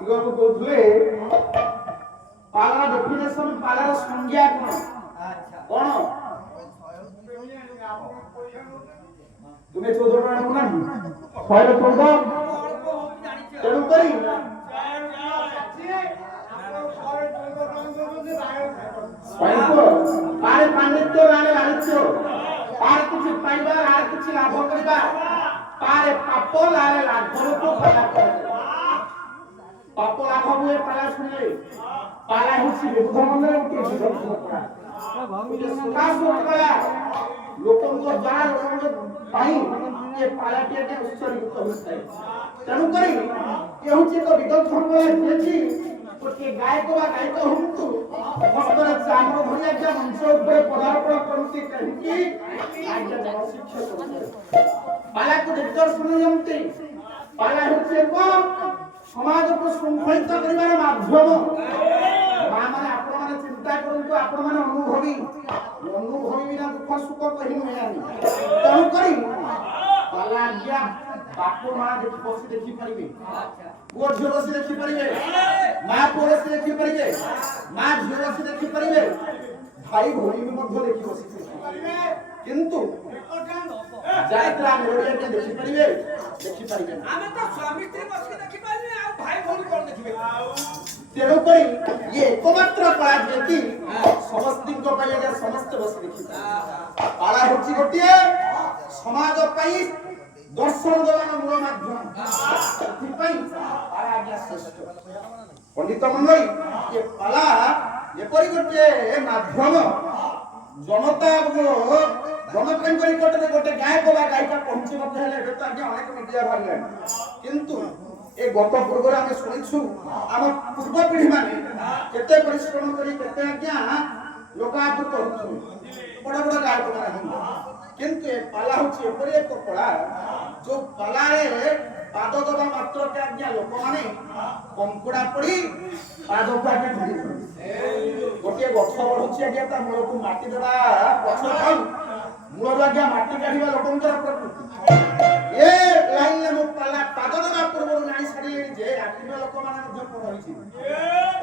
ବାତିଗକୁ କହୁଥିଲେ ପାଲାର ଡେଫିନେସନ ପାଲାର ସଂଜ୍ଞା କଣ କଣ ତୁମେ 14 ଜଣ ନାହିଁ 114 ତେଣୁ କରି ପାରେ ପାଣ୍ଡିତ୍ୟ ରାଣେ ରାଣିତ୍ୟ ପାରେ କିଛି ପାଇବା ରାଣେ କିଛି ଲାଭ କରିବା ପାରେ ପାପ ଲାରେ ଲାଘବକୁ ପାଲା କରାଯାଏ ପାପ ଲାଘ ହୁଏ ପାଲା ଶୁଣିଲେ ପାଲା ହେଉଛି ବିବୁଧ ମନରେ ଗୋଟିଏ ବିରୋଧ କଳା ଲୋକଙ୍କ ଦ୍ୱାରା ଲୋକଙ୍କ ପାଇଁ ଏ ପାଲାଟିଏ ଉତ୍ସର୍ଗିତ ହୋଇଥାଏ ତେଣୁକରି ଏ ହେଉଛି ଏକ ବିଦଗ୍ଧ କଳା ଯିଏକି ଗୋଟିଏ ଗାୟକ ବା ଗାୟିକା ହୁଅନ୍ତୁ ଭକ୍ତର ଚାମର ଧରି ଆଜ୍ଞା ମଞ୍ଚ ଉପରେ ପଦାର୍ପଣ କରନ୍ତି କାହିଁକି ଆଜ୍ଞା ଜନଶିକ୍ଷକ ପାଲାକୁ ଦିଗ୍ଦର୍ଶନ ଯେମିତି ପାଲା ହେଉଛି ଏକ ସମାଜକୁ ଶୃଙ୍ଖଳିତ କରିବାର ମାଧ୍ୟମ ମା ମାନେ ଆପଣମାନେ ଚିନ୍ତା କରନ୍ତୁ ଆପଣମାନେ ଅନୁଭବୀ ବିନା ଦୁଃଖ ସୁଖ କହି ନୁହେଁ ତେଣୁକରି ପାଲା ଆଜ୍ଞା ବାପ ମା ବସି ଦେଖିପାରିବେ ପୁଅ ଝିଅ ବସି ଦେଖିପାରିବେ ମା ପୁଅ ବସି ଦେଖିପାରିବେ ମା ଝିଅ ବସି ଦେଖିପାରିବେ ଭାଇ ଭଉଣୀ ବି ମଧ୍ୟ ଦେଖି ବସି କିନ୍ତୁ ଯାତ୍ରା ମେଲୋଡିଆ ଦେଖିପାରିବେ ଆମେ ତ ସ୍ୱାମୀ ସ୍ତ୍ରୀ ବସି ଦେଖିପାରିବେ ଆଉ ଭାଇ ଭଉଣୀ କଣ ଦେଖିବେ ତେଣୁକରି ଇଏ ଏକମାତ୍ର କଳା ଯେକି ସମସ୍ତଙ୍କ ପାଇଁ ଆଜ୍ଞା ସମସ୍ତେ ବସି ଦେଖିବେ ପାଲା ହେଉଛି ଗୋଟିଏ ସମାଜ ପାଇଁ ଦର୍ଶନ ଦେବାର ମୂଳ ମାଧ୍ୟମ ସେଥିପାଇଁ ପାଲା ଆଜ୍ଞା ଶ୍ରେଷ୍ଠ ପଣ୍ଡିତ ମଣ୍ଡଳୀ ଏ ପାଲା ଏପରି ଗୋଟିଏ ମାଧ୍ୟମ ଜନତାଙ୍କ ନିକଟରେ ଗୋଟେ ଗାୟକ ବା ଗାୟିକା ପହଞ୍ଚି ମଧ୍ୟ ହେଲେ ଏବେ ତ ଆଜ୍ଞା ଅନେକ ମିଡିଆ ବାହାରିଲାଣି କିନ୍ତୁ ଏ ଗତ ପୂର୍ବରୁ ଆମେ ଶୁଣିଛୁ ଆମ ପୂର୍ବ ପିଢୀ ମାନେ କେତେ ପରିଶ୍ରମ କରି କେତେ ଆଜ୍ଞା ଲୋକ ଆଦୃତ ହଉଛନ୍ତି ବଡ ବଡ ଗାୟକ ମାନେ କିନ୍ତୁ ଏ ପାଲା ହେଉଛି ଏପରି ଏକ କଳା ଯୋଉ ପାଲାରେ ପାଦ ଦେବା ମାତ୍ରକେ ଆଜ୍ଞା ଲୋକମାନେ କଙ୍କୁଡା ପଡି ପାଦକୁ ଆଜ୍ଞା ଧରି ଗୋଟିଏ ଗଛ ବଢୁଛି ଆଜ୍ଞା ତା ମୂଳକୁ ମାଟି ଦେବା ଗଛ ମୂଳରୁ ଆଜ୍ଞା ମାଟି କାଢିବା ଲୋକଙ୍କର ପ୍ରକୃତି ଏ ଲାଇନରେ ମୁଁ ପାଲା ପାଦ ଦେବା ପୂର୍ବରୁ ଜାଣି ସାରିଲେଣି ଯେ ରାତିର ଲୋକମାନେ ମଧ୍ୟ ରହିଛି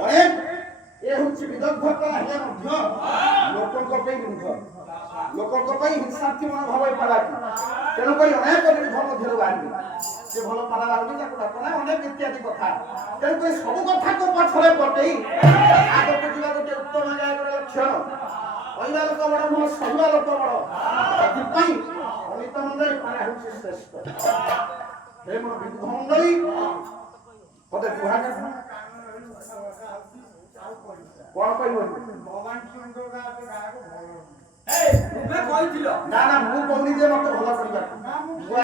ଅନେକ ଏ ହେଉଛି ବିଦଗ୍ଧ କଳା ହେଲେ ମଧ୍ୟ ଲୋକଙ୍କ ପାଇଁ ବିରୁଦ୍ଧ ଲୋକଙ୍କ ପାଇଁ ହିଂସାର୍ଥୀ ମନୋଭାବ ଏ ପାଲାଟି ତେଣୁକରି ଅନେକ ବିରୁଦ୍ଧ ମଧ୍ୟରୁ ବାହାରିବେ ସେ ଭଲ ପାଲା ବାହାରୁନି ତାକୁ ଡାକନା ଅନେକ ଇତ୍ୟାଦି କଥା ତେଣୁକରି ସବୁ କଥାକୁ ପଛରେ ପଟେଇ ଆଗକୁ ଯିବା ଗୋଟେ ଉତ୍ତମ ଗାୟକର ଲକ୍ଷଣ କହିବା ଲୋକ ବଡ ନୁହଁ ସହିବା ଲୋକ ବଡ ସେଥିପାଇଁ ପଣ୍ଡିତ ମଣ୍ଡଳୀ ପାଲା ହେଉଛି ଶ୍ରେଷ୍ଠ ହେ ମୋର ବିବୁଧ ମଣ୍ଡଳୀ ମତେ ବିଭାଗ କଣ କହିବ ନା ମୁଁ କହୁନି ଯେ ମତେ ଭଲ କରିବା